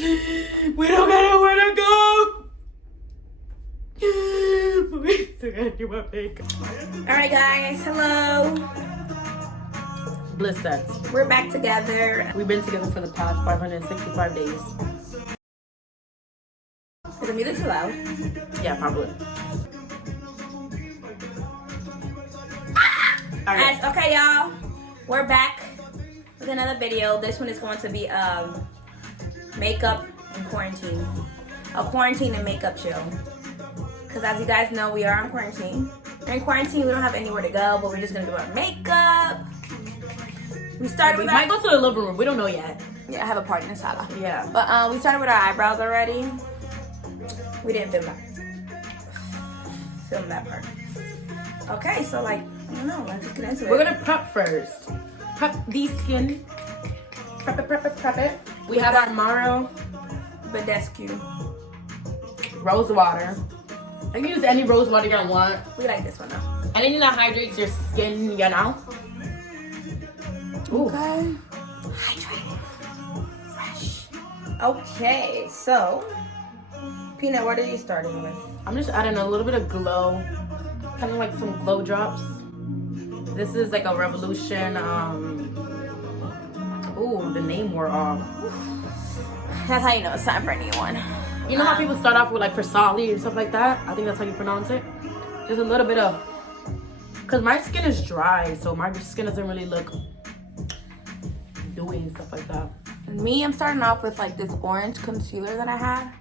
We don't got nowhere to go. We still gotta do my makeup. Alright guys, hello. Bliss sets. We're back together. We've been together for the past 565 days. Is the music too loud? Yeah, probably. Okay, y'all. We're back with another video. This one is going to be makeup and quarantine. A quarantine and makeup show. Because as you guys know, we are on quarantine. In quarantine, we don't have anywhere to go, but we're just going to do our makeup. We might go to the living room. We don't know yet. Yeah, I have a party in the sala. Yeah. But we started with our eyebrows already. We didn't film that part. Okay, so like, I don't know. Let's just get into it. We're going to prep first. Prep the skin. Prep it. We have our Maro Badescu rose water. You can use any rose water you want. We like this one though. Anything that hydrates your skin, you know. Ooh. Okay. Hydrated. Fresh. Okay, so Peanut, what are you starting with? I'm just adding a little bit of glow. Kind of like some glow drops. This is like a Revolution. Ooh, the name wore off. That's how you know it's time for a new one. You know how people start off with like Versali and stuff like that? I think that's how you pronounce it. Just a little bit of, because my skin is dry, so my skin doesn't really look dewy and stuff like that. Me, I'm starting off with like this orange concealer that I have.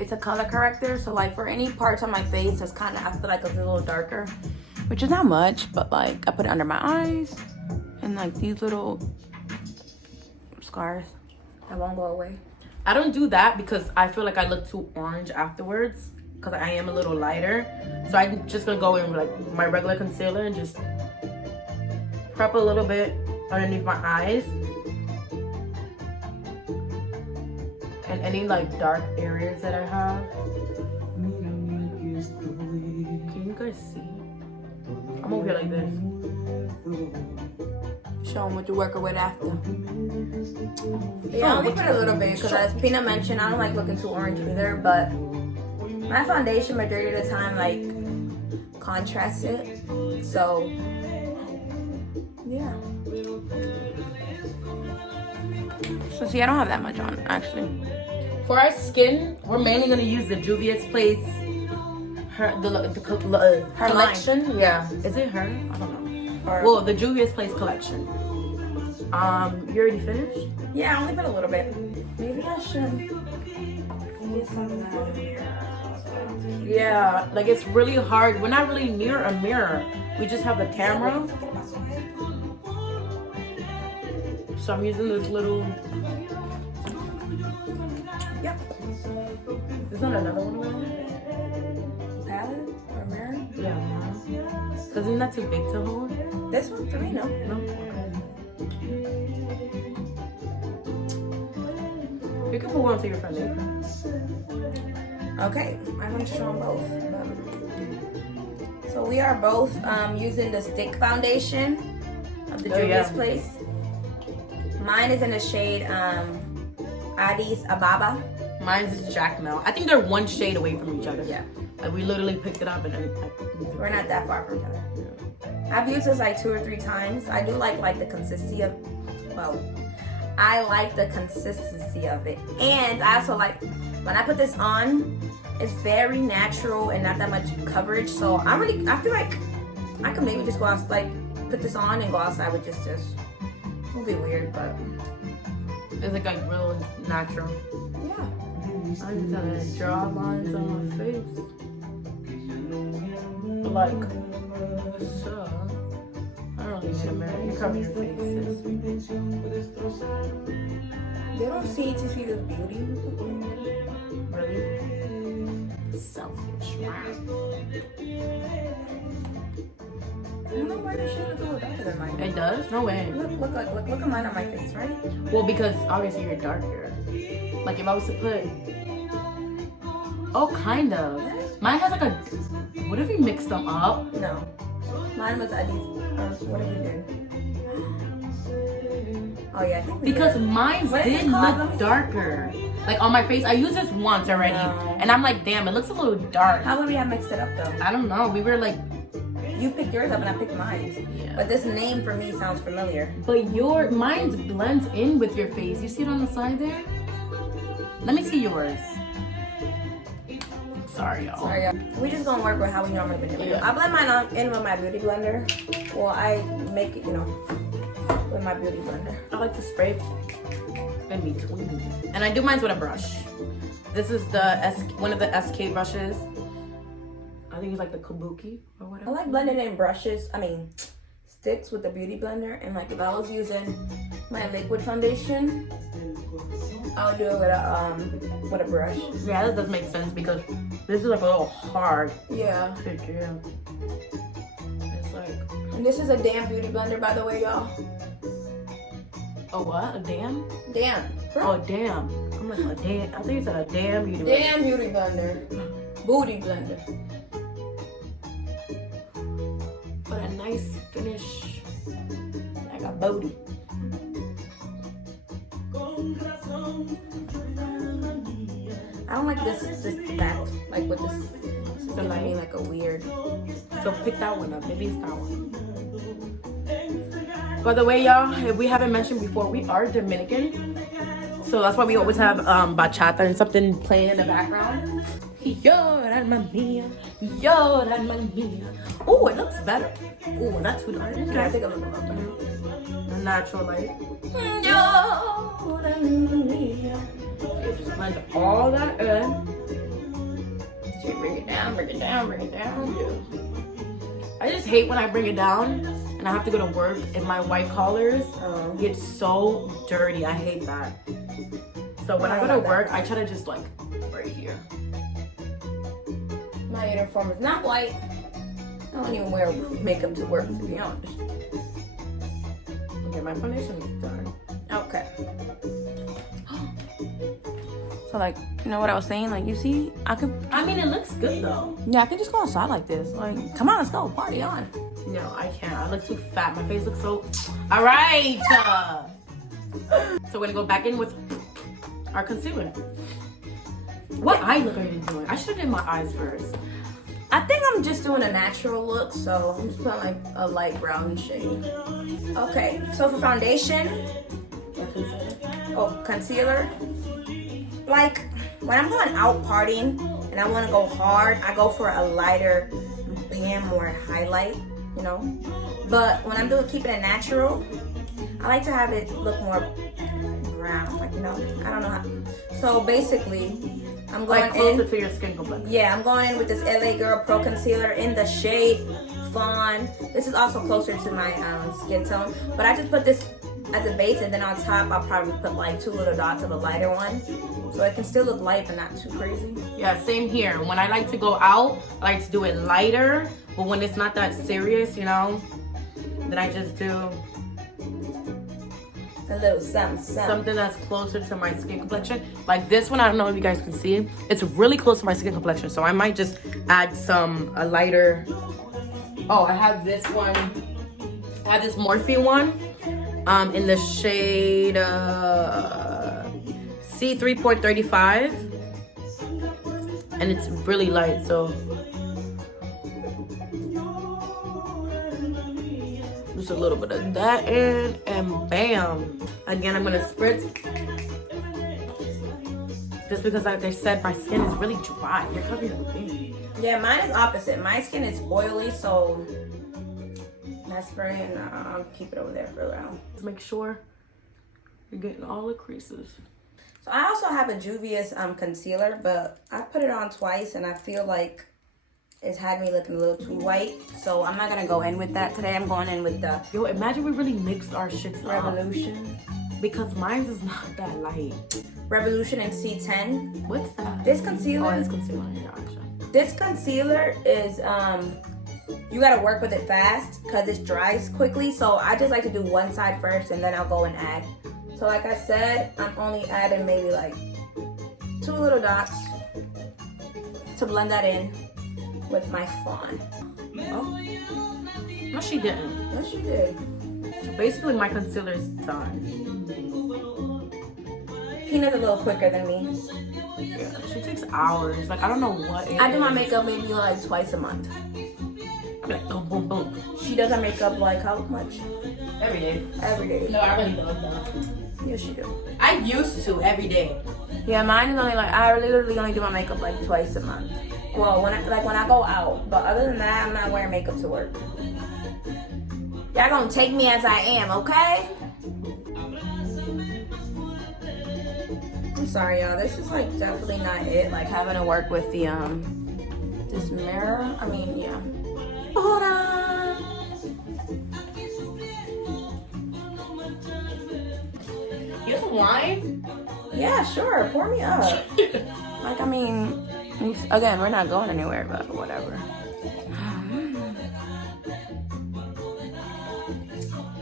It's a color corrector, so like for any parts on my face that's kind of, I feel like it's a little darker, which is not much, but like I put it under my eyes and like these little scars that won't go away. I don't do that because I feel like I look too orange afterwards because I am a little lighter. So I'm just gonna go in with like my regular concealer and just prep a little bit underneath my eyes. And any like dark areas that I have. Can you guys see? I'm over here like this. Show them what you're working with after. Yeah, I only put a little bit because as Peanut mentioned, I don't like looking too orange either, but my foundation majority of the time like contrasts it. So yeah. So see, I don't have that much on actually. For our skin, we're mainly gonna use the Juvia's Place her collection. Line. Yeah, is it her? I don't know. Or, well, the Juvia's Place collection. You already finished? Yeah, I only put a little bit. Maybe I should get some out here. Yeah, like it's really hard. We're not really near a mirror. We just have the camera. So I'm using this little. Yep. Is that another one? Palette or mirror? Yeah. Because isn't that too big to hold? This one for me, no. No? Okay. You can put one to your friend. Okay, I'm going to show them both. So we are both using the stick foundation of the Juvia's Place. Mine is in the shade Addis Ababa. Mine's is Jack Mel. I think they're one shade away from each other. Yeah. Like we literally picked it up and then we're not that far from each other. Yeah. I've used this like 2 or 3 times. I do like the consistency of, well, I like the consistency of it. And I also like, when I put this on, it's very natural and not that much coverage. So I feel like I could maybe just go out, like put this on and go outside with just this. It'll be weird, but. It's like real natural. Yeah. I'm gonna draw lines on my face. Like, so. I don't really need a mirror. You cover your face, sis. They don't see to see the beauty. Really? Selfish. Wow. I don't know why this shit is a little darker than mine. It does? No way. Look at mine on my face, right? Well, because obviously you're darker. Like if I was to put, oh, kind of. Mine has like a. What if you mix them up? No, mine was Addis. What did we do? Oh yeah, I think because mine did look darker. Like on my face, I used this once already, and I'm like, damn, it looks a little dark. How would we have mixed it up though? I don't know. We were like, you picked yours up and I picked mine. Yeah. But this name for me sounds familiar. But mine's blends in with your face. You see it on the side there? Let me see yours. Sorry, y'all. Sorry, y'all. We just gonna work with how we normally do it. I blend mine in with my beauty blender. Well, I make it, you know, with my beauty blender. I like to spray in between. And I do mine with a brush. This is one of the SK brushes. I think it's like the Kabuki or whatever. I like blending in sticks with the beauty blender. And like if I was using my liquid foundation, I would do it with a brush. Yeah, that does make sense because this is like a little hard. Yeah. It's like. And this is a damn beauty blender, by the way, y'all. A what? A damn? Damn. Oh, a damn. I'm like a damn. I think you said a damn beauty blender. Damn beauty blender. Booty blender. But a nice finish. Like a booty. I don't like this back, like with this. This is giving like a weird. So pick that one up. Maybe it's that one. By the way, y'all, if we haven't mentioned before, we are Dominican. So that's why we always have bachata and something playing in the background. Llora, mia. Llora, mia. Oh, it looks better. Oh, not too dark. Can I take a look at that? A natural light. Llora, mia. Just blend all that in. So bring it down, bring it down, bring it down. Yeah. I just hate when I bring it down and I have to go to work and my white collars get so dirty. I hate that. So when I go to work, I try to just like right here. My uniform is not white. I don't even wear makeup to work, to be honest. Okay, my foundation is done. Okay. So like, you know what I was saying? Like, you see, I mean, it looks good though. Yeah, I can just go outside like this. Like, come on, let's go, party on. No, I can't. I look too fat. My face looks so. All right. So we're gonna go back in with our concealer. What eye look are you doing? I should have did my eyes first. I think I'm just doing a natural look, so I'm just putting like a light browny shade. Okay, so for foundation, concealer. Like when I'm going out partying and I want to go hard, I go for a lighter band, more highlight, you know. But when I'm keeping it natural, I like to have it look more brown, like, you know. I don't know how. So basically, I'm going like closer to your skin complexion. Yeah, I'm going in with this LA Girl Pro Concealer in the shade Fawn. This is also closer to my skin tone. But I just put this at the base, and then on top, I'll probably put like 2 little dots of a lighter one. So it can still look light, but not too crazy. Yeah, same here. When I like to go out, I like to do it lighter. But when it's not that serious, you know, then I just do a little something that's closer to my skin complexion. Like this one, I don't know if you guys can see. It's really close to my skin complexion, so I might just add a lighter. Oh, I have this one. I have this Morphe one in the shade C3.35, and it's really light, so just a little bit of that in, and bam. Again, I'm gonna spritz. Just because, like they said, my skin is really dry. You're covering the thing. Yeah, mine is opposite. My skin is oily, so that's spray, and I'll keep it over there for a while. Just make sure you're getting all the creases. So I also have a Juvia's concealer, but I put it on twice, and I feel like it's had me looking a little too white, so I'm not gonna go in with that today. I'm going in with the imagine we really mixed our shits Revolution up. Because mine is not that light. Revolution in C10. What's that? This concealer. Oh, this concealer. Yeah, gotcha. This concealer is you gotta work with it fast because it dries quickly. So I just like to do one side first, and then I'll go and add. So like I said, I'm only adding maybe like 2 little dots to blend that in with my Fawn. Oh. No, she didn't. Yes, she did. So basically, my concealer is done. Peanut's a little quicker than me. Yeah, she takes hours. Like, I don't know what it I do my is. makeup maybe like twice a month. I'm like, boom, boom, boom. She does her makeup like how much? Every day. Every day. No, I really don't know. Yes, she do. I used to every day. Yeah, mine is only like, I literally only do my makeup like twice a month. Well, when I go out. But other than that, I'm not wearing makeup to work. Y'all gonna take me as I am, okay? I'm sorry, y'all. This is like definitely not it. Like having to work with the this mirror. I mean, yeah. Hold on. You have wine? Yeah, sure. Pour me up. Like, I mean, again, we're not going anywhere, but whatever.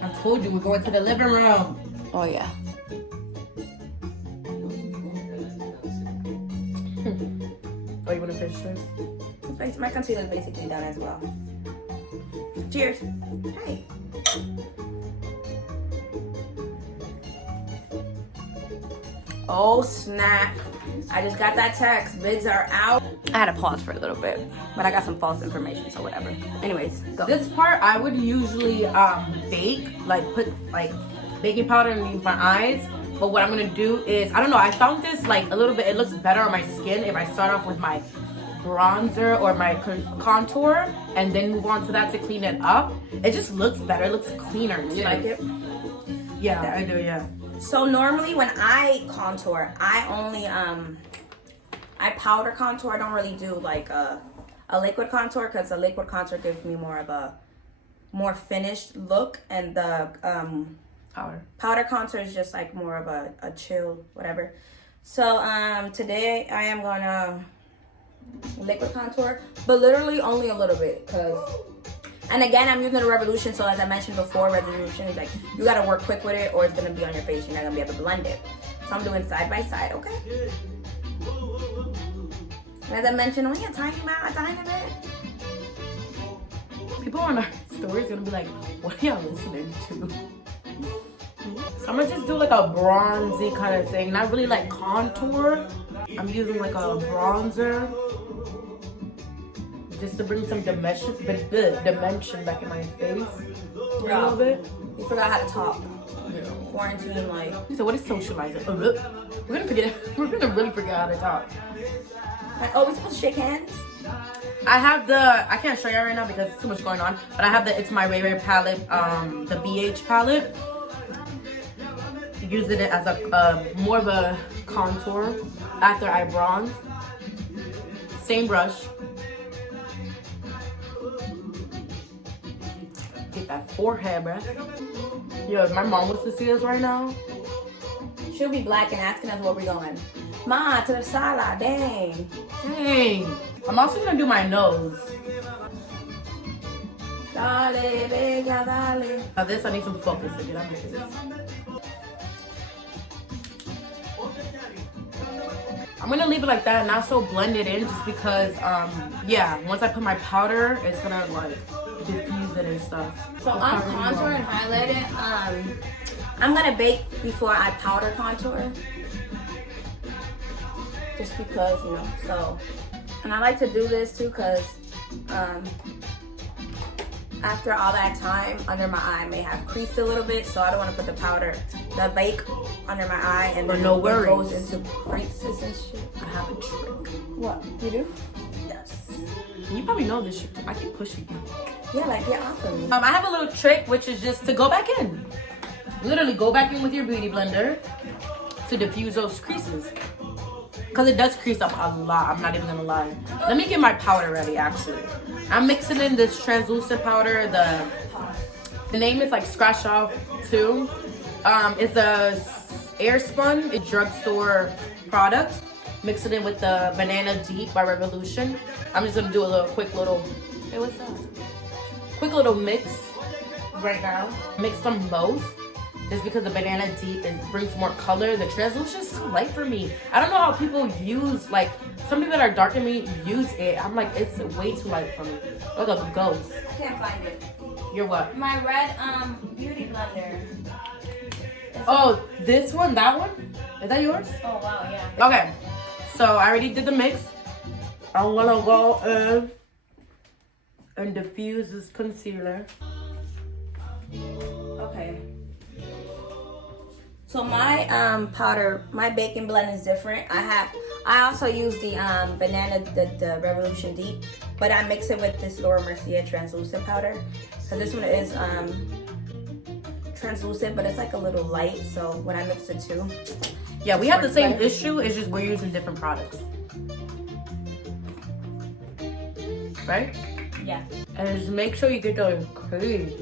I told you we're going to the living room. Oh yeah. Oh, you want to finish this? My concealer is basically done as well. Cheers. Hey. Oh snap. I just got that text. Bids are out. I had to pause for a little bit, but I got some false information, so whatever. Anyways, go. This part I would usually bake, like put like baking powder underneath my eyes. But what I'm gonna do is, I don't know, I found this like a little bit, it looks better on my skin if I start off with my bronzer or my contour and then move on to that to clean it up. It just looks better, it looks cleaner too. You like it? Yeah, I do, yeah. So normally when I contour, I only I powder contour. I don't really do like a liquid contour because a liquid contour gives me more of a more finished look, and the powder contour is just like more of a chill whatever. So today I am gonna liquid contour, but literally only a little bit, and again, I'm using the Revolution, so as I mentioned before, Revolution is like, you gotta work quick with it or it's gonna be on your face, you're not gonna be able to blend it. So I'm doing side by side, okay? And as I mentioned, only a tiny bit. People on our stories gonna be like, what are y'all listening to? So I'm gonna just do like a bronzy kind of thing, not really like contour. I'm using like a bronzer just to bring some dimension back in my face a little bit. You forgot how to talk. Quarantine, like. So what is socializing? We're gonna really forget how to talk. Oh, we supposed to shake hands? I can't show you right now because there's too much going on, but I have the It's My Ray Ray palette, the BH palette. Using it as a more of a contour after I bronze. Same brush. Get that forehead, bruh. Yo, if my mom was to see us right now, she'll be black and asking us where we're going. Ma, to the sala, dang. Dang. I'm also gonna do my nose. Dale, bella, dale. Now this, I need some focus to get on my face. I'm gonna leave it like that, not so blended in, just because, yeah, once I put my powder, it's gonna like diffuse it and stuff. So I'm contour and highlighted. I'm gonna bake before I powder contour, just because, you know. So, and I like to do this too, cause after all that time, under my eye may have creased a little bit, so I don't want to put the bake under my eye, and then no worries. It goes into creases and shit. I have a trick. What? You do? Yes. You probably know this shit. I keep pushing you. Yeah, like, yeah, awesome. I have a little trick, which is just to go back in. Literally go back in with your beauty blender to diffuse those creases. Because it does crease up a lot, I'm not even gonna lie. Let me get my powder ready, actually. I'm mixing in this translucent powder. The name is like Scratch Off 2. It's a air spun, a drugstore product. Mix it in with the Banana Deep by Revolution. I'm just gonna do a quick little, hey, what's that? Quick little mix right now. Mix them both. Just because the Banana Deep brings more color. The translution is too light for me. I don't know how people use, like, some people that are darker than me use it. I'm like, it's way too light for me. Look at the ghost. I can't find it. You're what? My red beauty blender. Oh, this one, that one? Is that yours? Oh wow, yeah. Okay, so I already did the mix. I'm gonna go in and diffuse this concealer. Okay. So my powder, my baking blend is different. I also use the banana, the Revolution Deep, but I mix it with this Laura Mercier translucent powder. So this one is translucent, but it's like a little light. So when I mix the two, yeah, we have the same issue. It's just we're using different products, right? Yeah. And just make sure you get those cream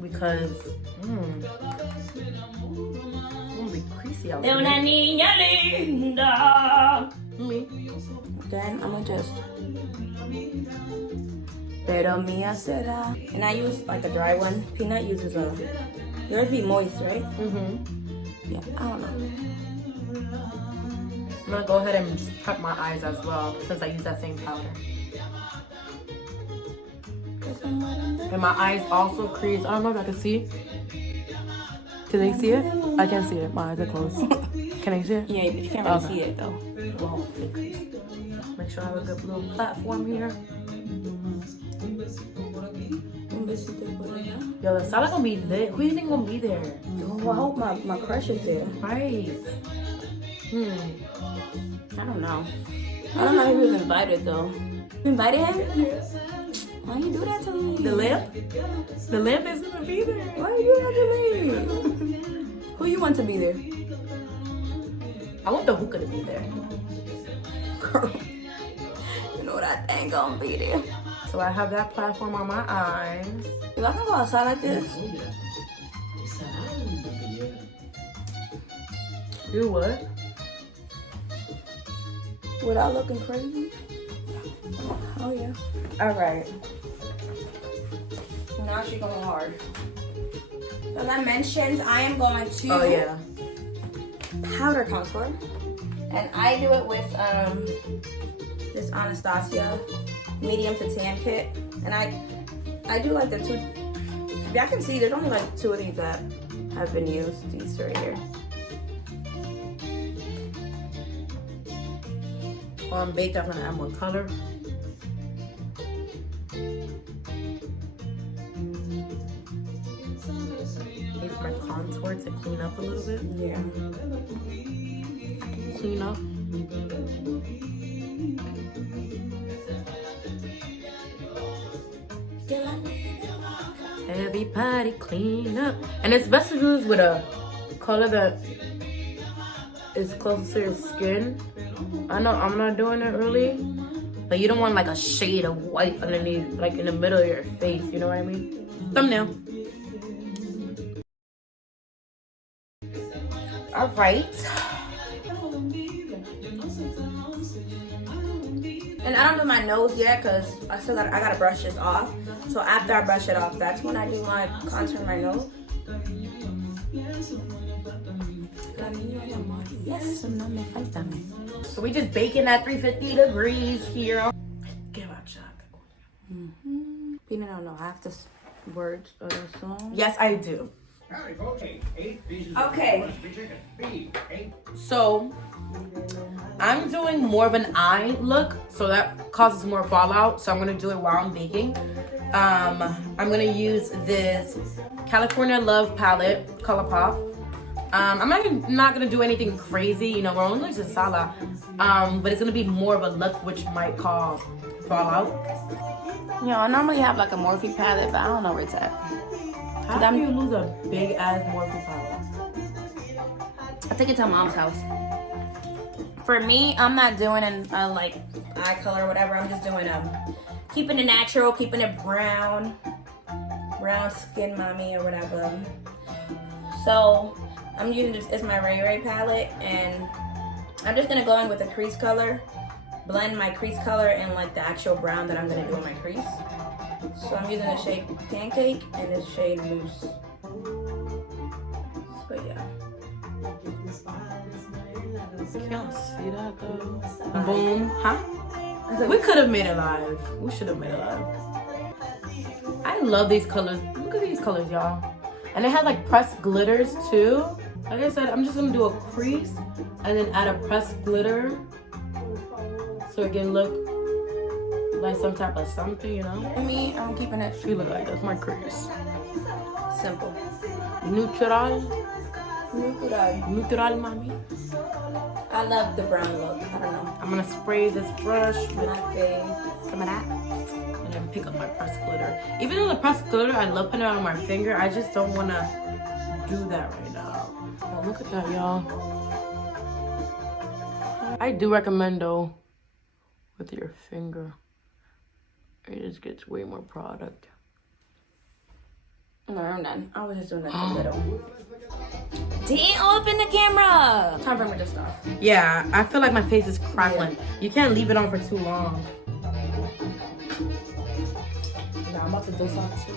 because it's gonna be creasy out there. Then I'm gonna just pero mia será. And I use like a dry one. Peanut uses yours be moist, right? Yeah, I don't know. I'm gonna go ahead and just prep my eyes as well since I use that same powder. And my eyes also crease. I don't know if I can see. Can they see it? I can't see it. My eyes are closed. Can I see it? Yeah, but you can't really see it though. Well, they crease. Make sure I have a good little platform here. Yo, the salad gonna be lit. Who do you think gonna be there? Well, I hope my crush is there. Right. I don't know. I don't know if he was invited though. You invited him? Why you do that to me? The lamp? The lamp is gonna be there. Why you do that to me? Who you want to be there? I want the hookah to be there. You know what I think gonna be there. So I have that platform on my eyes. If I can go outside like this. Do what? Without looking crazy? Oh yeah. Alright. Now she's going hard. So as I mentioned, I am going to powder contour. And I do it with this Anastasia medium to tan kit. And I do like the two. Y'all can see there's only like two of these that have been used. These right here. On baked, I'm gonna add more color. Maybe my contour to clean up a little bit. Yeah. Clean up. Everybody clean up. And it's best to use with a color that is closer to your skin. I know I'm not doing it early, but you don't want like a shade of white underneath, like in the middle of your face, you know what I mean? Thumbnail. All right. And I don't do my nose yet because I gotta brush this off. So after I brush it off, that's when I do my contour in my nose. Yes, no me faltame. So we just baking at 350 degrees here. Give out shot. Peanut, I don't know half the words of the song. Yes, I do. Okay. So I'm doing more of an eye look, so that causes more fallout. So I'm gonna do it while I'm baking. I'm gonna use this California Love palette, ColourPop. I'm not gonna do anything crazy, you know, we're only using Sala. But it's gonna be more of a look which might cause fallout. You know, I normally have like a Morphe palette, but I don't know where it's at. How do you lose a big ass Morphe palette? I think it's at mom's house. For me, I'm not doing like eye color or whatever. I'm just doing keeping it natural, keeping it brown skin mommy or whatever. So I'm using this as my Ray Ray palette, and I'm just gonna go in with a crease color, blend my crease color and like the actual brown that I'm gonna do in my crease. So I'm using the shade Pancake and this shade Loose. So yeah. Can't see that though. Boom, huh? We could have made it live. We should have made it live. I love these colors. Look at these colors, y'all. And it has like pressed glitters too. Like I said, I'm just gonna do a crease and then add a pressed glitter so it can look like some type of something, you know? Me, I'm keeping it Feel it like that's my crease. simple. Neutral, Natural. mommy. I love the brown look. I don't know. I'm gonna spray this brush with My face. some of that and then pick up my pressed glitter. Even though the pressed glitter, I love putting it on my finger. I just don't wanna do that right now. Oh, look at that, y'all. I do recommend though with your finger. It just gets way more product. No, I'm done. I was just doing like a little. Didn't open the camera. Time for me to stop. Yeah, I feel like my face is crackling. You can't leave it on for too long. Nah, I'm about to do something too.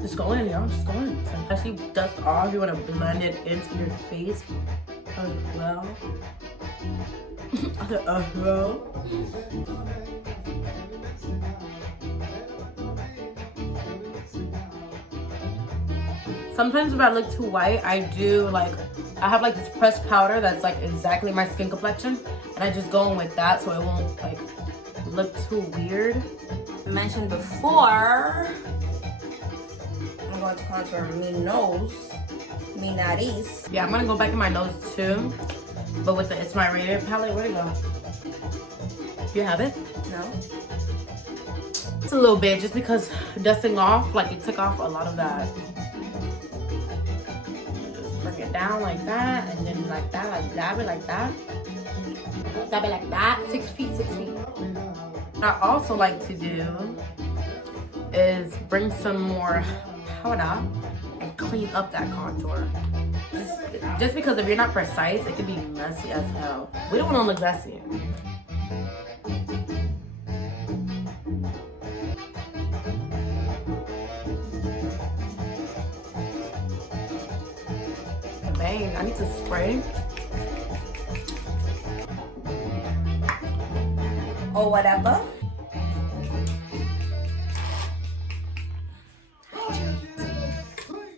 Just go in, y'all. Just go in. Especially dust off. You want to blend it into your face as well. Sometimes if I look too white, I have like this pressed powder that's like exactly my skin complexion, and I just go in with that so it won't like look too weird. I mentioned before, I'm going to contour my nose, my nariz. Yeah, I'm gonna go back in my nose too, but with the It's My Radiant palette. Where'd it go? Do you have it? No. It's a little bit, just because dusting off, like it took off a lot of that. Just bring it down like that, and then like that, like dab it like that. Dab it like that. 6 feet, 6 feet. What I also like to do is bring some more powder and clean up that contour. Just because if you're not precise, it can be messy as hell. We don't want to look messy. Bang, I need to spray. Or whatever.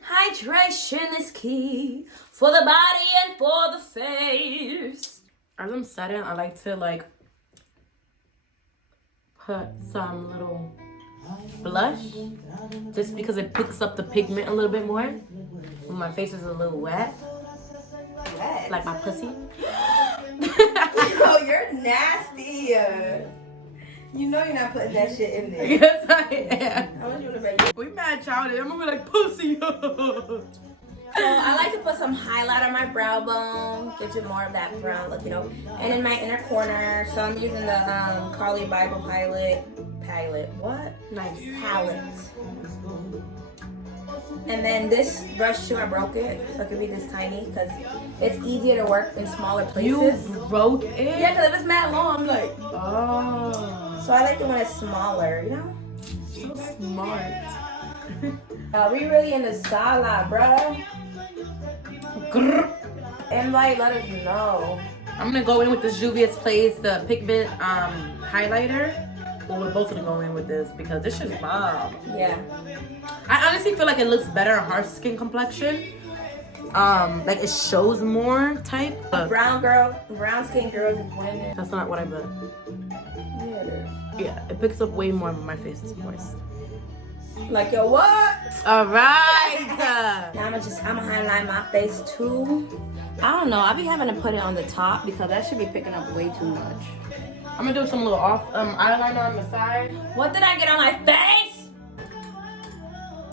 Hydration is key for the body and for the face. As I'm setting, I like to like put some little blush just because it picks up the pigment a little bit more when my face is a little wet. Wet? Like my pussy. Oh, you're nasty. You know you're not putting that shit in there. Yes, I am. I want you to make it. We mad childish. I'm gonna be like pussy. So I like to put some highlight on my brow bone, get you more of that brown look, you know, and in my inner corner. So I'm using the Carly Bible palette. What? Nice. Palette. And then this brush too, I broke it, so it could be this tiny because it's easier to work in smaller places. You broke it? Yeah, because if it's mad long, like. Oh. So I like it when it's smaller, you know? So smart. We really in the sala, bruh. Invite, let us know. I'm gonna go in with the Juvia's Place, the pigment highlighter. Well, we're both gonna go in with this because this shit's bomb. Yeah. I honestly feel like it looks better on her skin complexion. Like it shows more type. Brown skin girls is winning. That's not what I meant. Yeah, it is. Yeah, it picks up way more when my face is moist. Like, yo, what? All right. Now I'ma highlight my face too. I don't know. I be having to put it on the top because that should be picking up way too much. I'm gonna do some little off eyeliner on the side. What did I get on my face?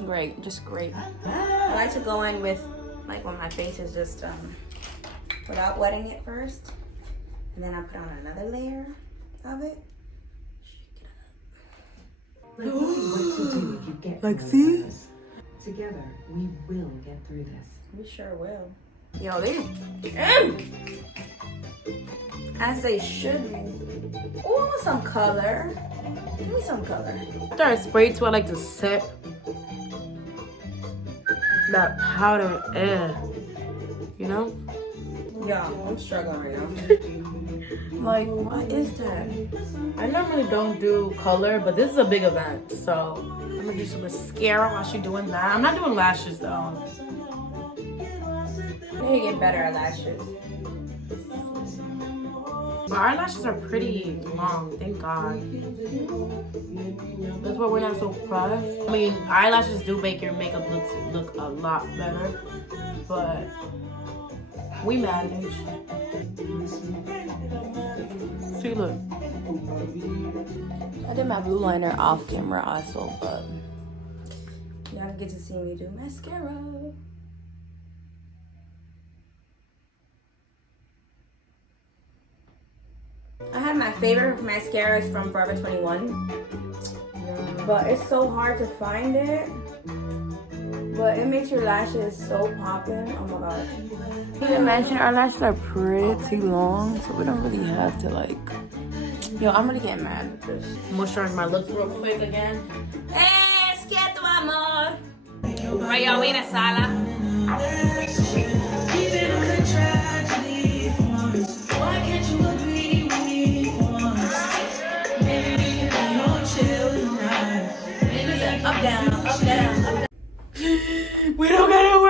Great, just great. I like to go in with like when my face is just without wetting it first, and then I put on another layer of it. Like, what do you do if you get Like, through see? this? Together, we will get through this. We sure will. Yo, they as they should be. Oh, I want some color. Give me some color. After I spray too, I like to set that powder in. You know? Yeah, I'm struggling right now. Like, what is that? I normally don't do color, but this is a big event, so I'm gonna do some mascara while she's doing that. I'm not doing lashes though. I need to get better at lashes. But our lashes are pretty long, thank God. That's why we're not so pressed. I mean, eyelashes do make your makeup look a lot better, but we manage. See, look. I did my blue liner off camera also, but y'all get to see me do mascara. I have my favorite mascaras from Forever 21, but it's so hard to find it. But it makes your lashes so poppin'. Oh my god. You can imagine our lashes are pretty long, so we don't really have to like. Yo, I'm really getting mad at this. Moisturize my lips real quick again. Es que tu amor. Vaya a sala. Up, down, up, down, up, down. We don't gotta